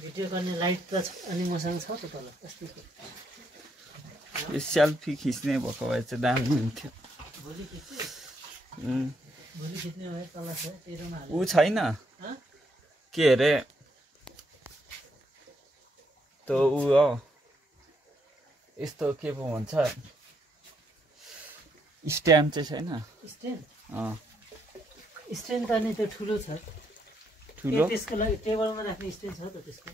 Video गर्ने light त अनि मसँग छ त तल कस्तो यो सेल्फी खिच्ने भएको भए चाहिँ दामी हुन्थ्यो भोलि खिच्ने भए तल छ तेरोमा ऊ छैन के अरे त ऊ हो यस्तो के पो भन्छ स्ट्यान्ड चाहिँ छैन स्ट्यान्ड त नि त्यो ठुलो छ ठुलो त्यसको लागि टेबलमा राख्ने स्ट्यान्ड छ त त्यसको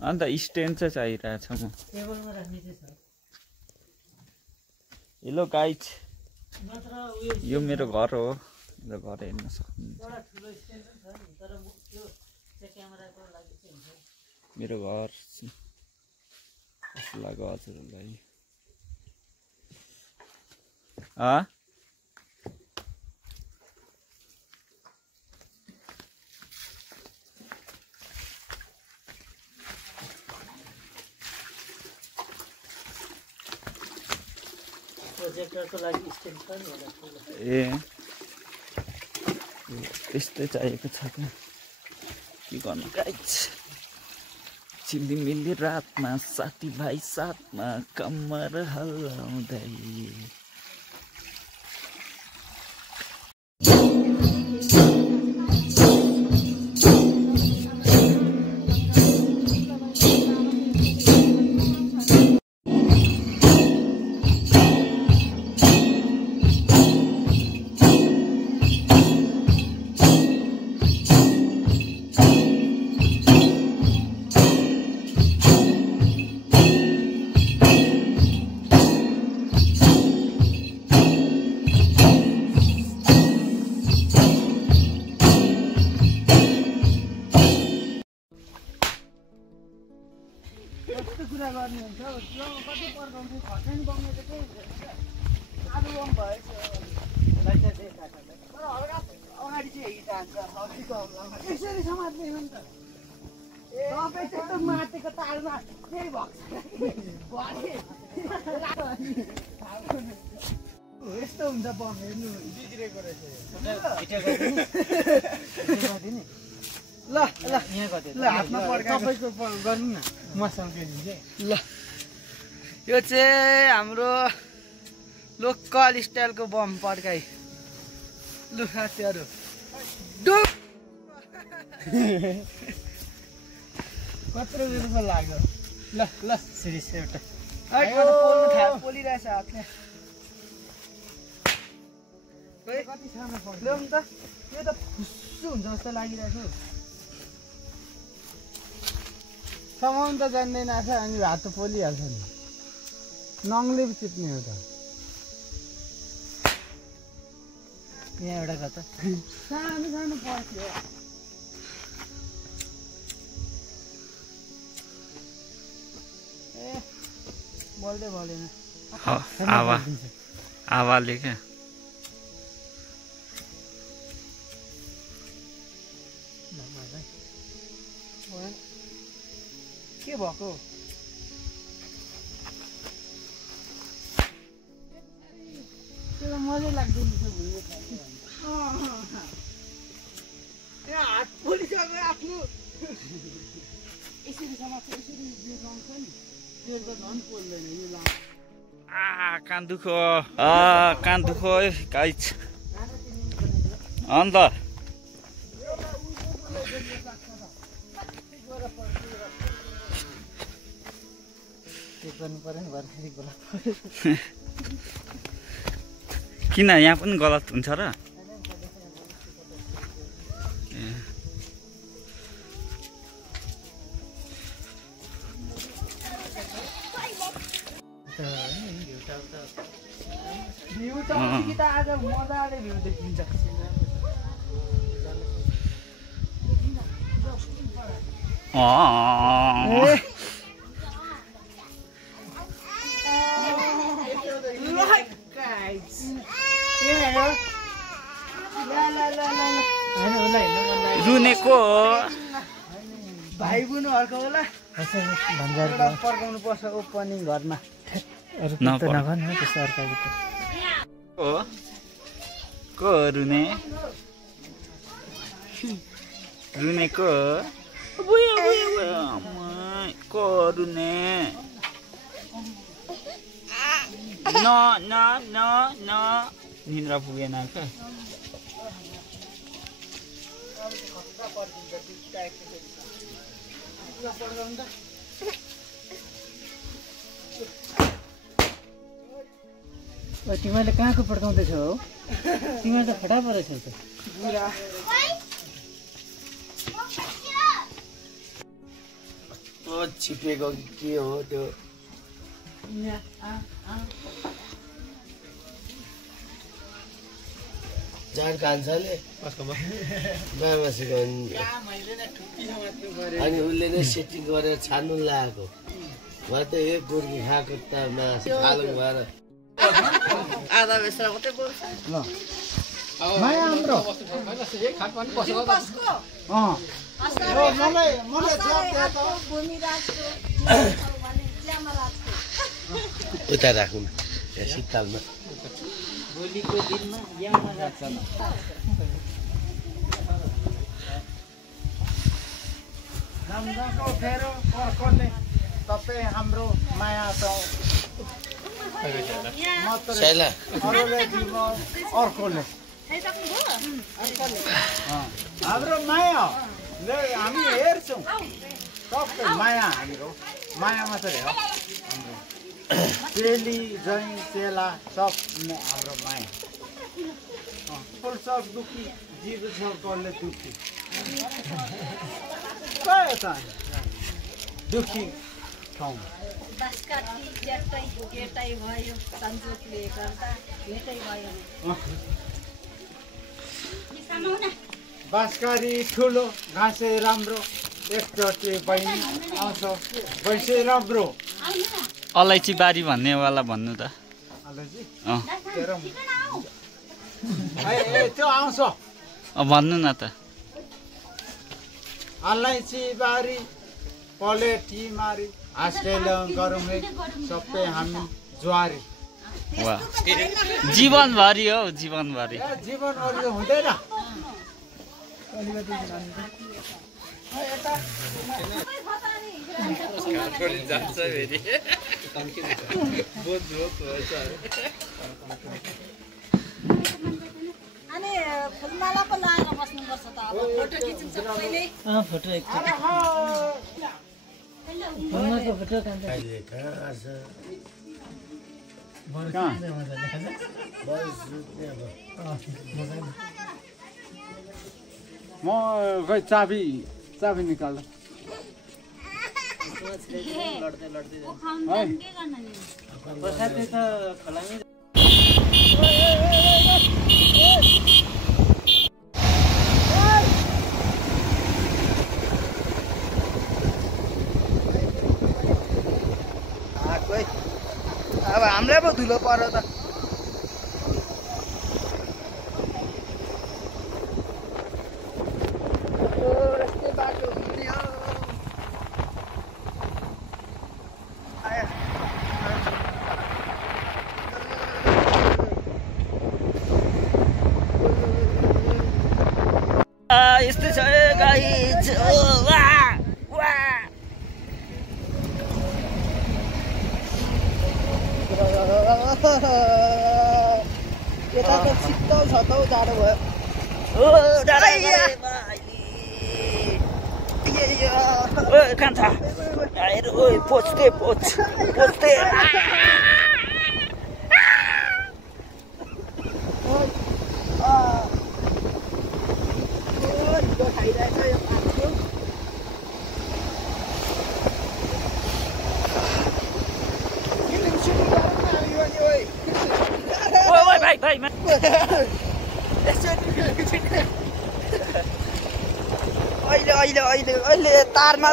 अन्त स्ट्यान्ड चाहिँ चाहिरहेछ म टेबलमा राख्ने चाहिँ छ हेलो गाइज मात्र यो मेरो घर हो मेरो घर हेर्न सक्नुहुन्छ एउटा ठुलो स्ट्यान्ड पनि छ नि तर त्यो चाहिँ क्यामेराको लागि चाहिँ हुन्छ मेरो घर कस्तो लाग्यो हजुरहरूलाई प्रोजेक्टरको लागि स्ट्यान्ड छ नि एउटा ठुलो ए त्यस्तै चाहिएको छ क्या के गर्नु गाइज झिलिमिली रातमा साथीभाइ साथमा कम्मर हल्लाउँदै कुरा गर्ने हुन्छ कति पर्काउँछ खर्सानी बङ्ने त केही हुँदैन आलु बम भएछ तर हल्का अगाडि चाहिँ हिट हान्छ यसरी समात्ने हो नि त तपाईँ त्यस्तो माटेको तालमा केही भएको यस्तो हुन्छ बम हेर्नु बिग्रेको रहेछ ल ल यहाँ ल हातमा तपाईँको गर्नु न मसँग ल यो चाहिँ हाम्रो लोकल स्टाइलको बम पड्काइ लु साथीहरू कत्रो रुपैयाँ लाग्यो ल ल सिरिस एउटा पोलिरहेछ हातले कति सानो ल्याउँ त यो त फुस्सु हुन्छ जस्तो लागिरहेको समाउनु त जान्दैन आछ अनि हात त पोलिहाल्छ नि नङले पो चिप्ने हो त यहाँ एउटा कता सानो सानो पर्थ्यो ए बोल्दै बोलेन आवाले क्या के भएको त्यो मजै लाग्दैन हात पोलिसक्यो आफ्नो यसरी समात्छ यसरी यो लाउँछ नि त्यो त झन् पोल्दैन यो लाउँछ कान दुखो गाइज अन्त गर्नु पर्यो नि भर्खरै गलत किन यहाँ पनि गलत हुन्छ र भ्यू त कि त आज मजाले भ्यू देखिन्छ रुनेको भाइ बुनु अर्को होला पर्काउनु पर्छ ओपनिङ घरमा को रुने रुनेको करुने न न न न निन्द्रा पुगेन क्या तिमीले कहाँको पड्काउँदैछौ हो तिमीले त फटा परेछ त छिपेको के हो त्यो जान कान्छाले मामासिको अनि उसले नै सेटिङ गरेर छान्नु लगाएको भए त एक गोर्की खाएको त मासु फालुङ भएर आधा बेसरा मात्रै बोल्छ माया हाम्रो उता राखौँ यहाँ शीतलमा भोलिको दिनमा यामा जान्छ नम्रको फेरो अर्कोले तपाईँ हाम्रो माया त शैला अरूले दिनु अर्कोले हाम्रो माया ले हामी हेर्छौँ सबै माया हाम्रो माया मात्रै हो हाम्रो चेली जैन चेला सब हाम्रो माया फुल सब दुखी जीव छ कसले दुखी कहाँ त दुखी ठाउँ बाँसकाठी जेठै भयो संजोगले गर्दा भेटै भयो बाँसकारी ठुलो घाँसे राम्रो एकचोटि बहिनी आउँछ भैँसे राम्रो अलैँची बारी भन्नेवाला भन्नु त त्यो आउँछ भन्नु न त अलैँची बारी पलेटी मारी हाँसखेल गरौँ है सबै हामी ज्वारी वा जीवनभरि हो जीवनभरि जीवनहरू हुँदैन अनि फुलमाला पो लाएर बस्नुपर्छ त अब फोटो खिच्नु सबैले फोटो एकचोटि फोटो अहिले कहाँ छ म खै चाबी निकाल्दा बसाते त खोलामै अब हामीलाई पो धुलो पर्यो त यस्तै छ गाइज यता त शीतल छ त जाडो भयो कान्छा पोच्दै पोच्दै भाइ अहिले तारमा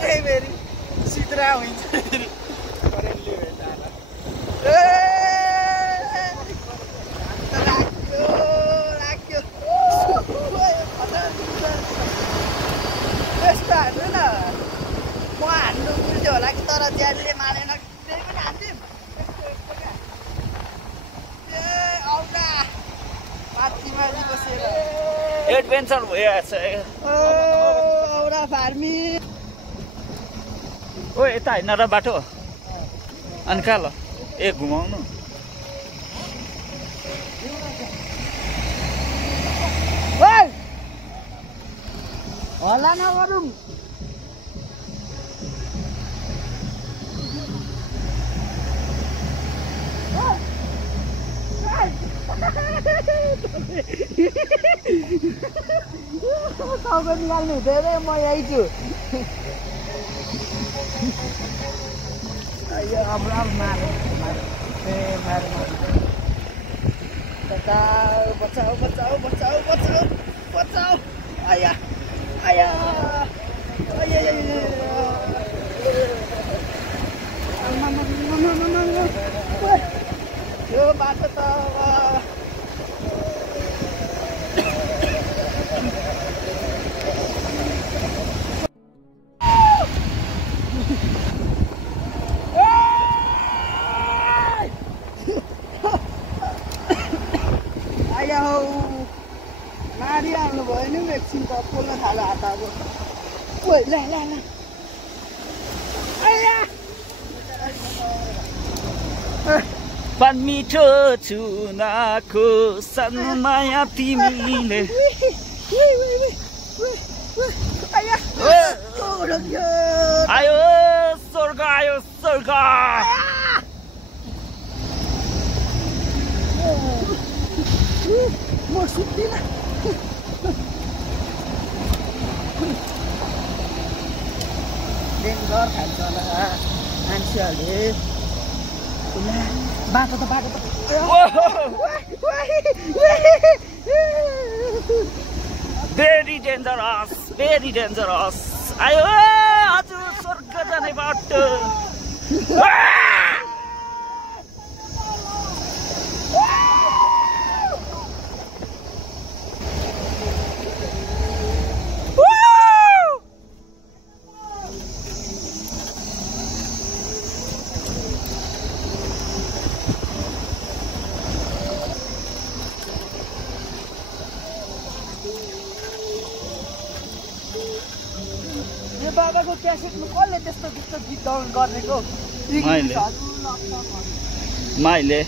फेरि सिद्रा हुन्छ राख्यो यस्तो हान्नु न म हान्नु मिल्थ्यो होला कि तर ज्यानले मानेन त्यही पनि हान्थ्यौँ ए आउँदा माथि बसेर एडभेन्चर भइरहेछ औरा फार्मी ओ यता होइन र बाटो अनि कहाँ ल ए घुमाउनु हल्ला नगरौँ टाउको निकाल्नु हुँदैन म यही छु अब मार बचाऊ बचाऊ बचाऊ बचाऊ बचाऊ आया आया यो बाटो त मारिहाल्नु भयो नि एकछिन त पोल्न थाल्यो हात अब पान मिठो चुनाको सानो माया तिमीले आयो स्वर्ग आयो स्वर्ग म सुत्दिन डेन्जर खान्छ होला मान्छेहरूले बाटो त भेरी डेन्जरस आयो हजुर स्वर्ग जाने बाटो बाबाको क्यासेटमा कसले त्यस्तो गीत डाउनलोड गर्नेको माइले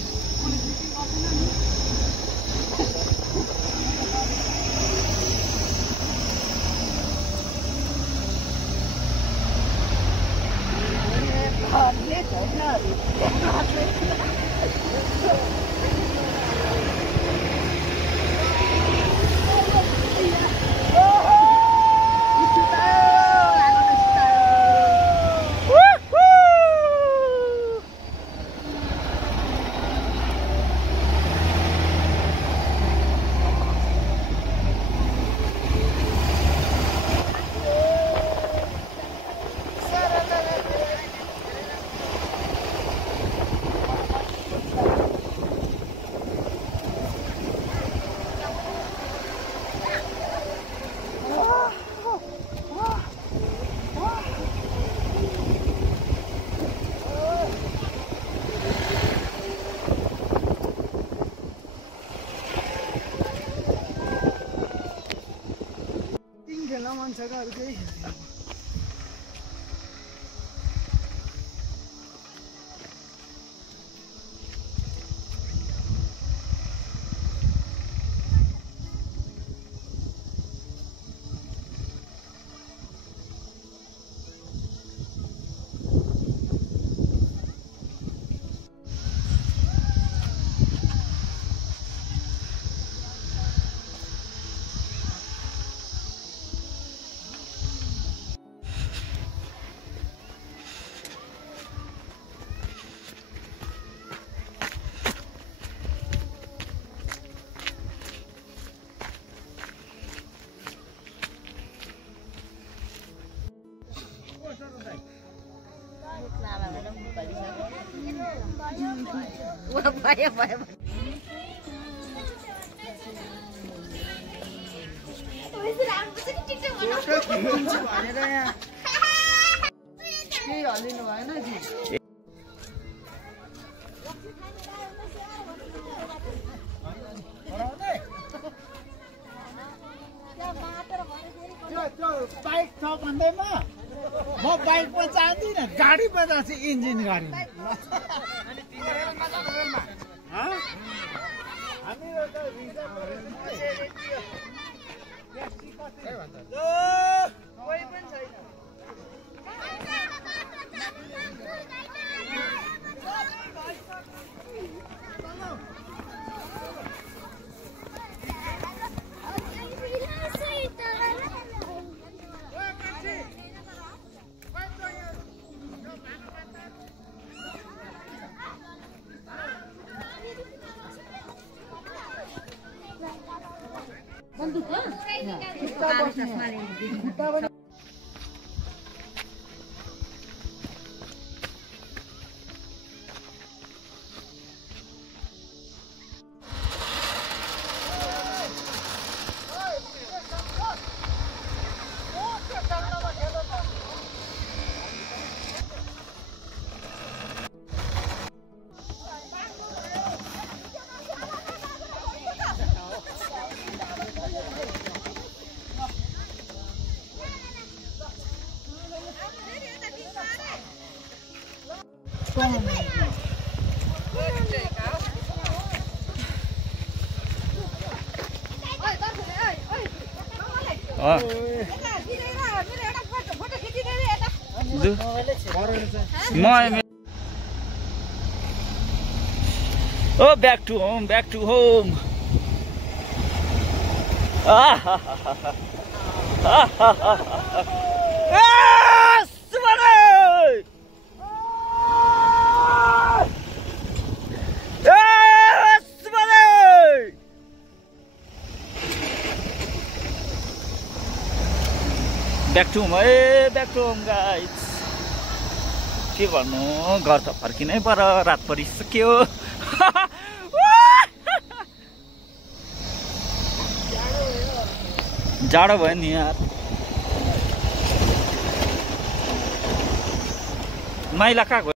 केही हल्लिनु भएन जी बाइक पनि चाहदिनँ गाडी बजाएको इन्जिन गाडी हामीहरू त रिजर्भ कोही पनि छैन Oh, back to home, back to home. Back to home, back to home, guys. के भन्नु घर त फर्किनै पर्यो रात परिसक्यो जाडो भयो नि यार माइला कहाँ गयो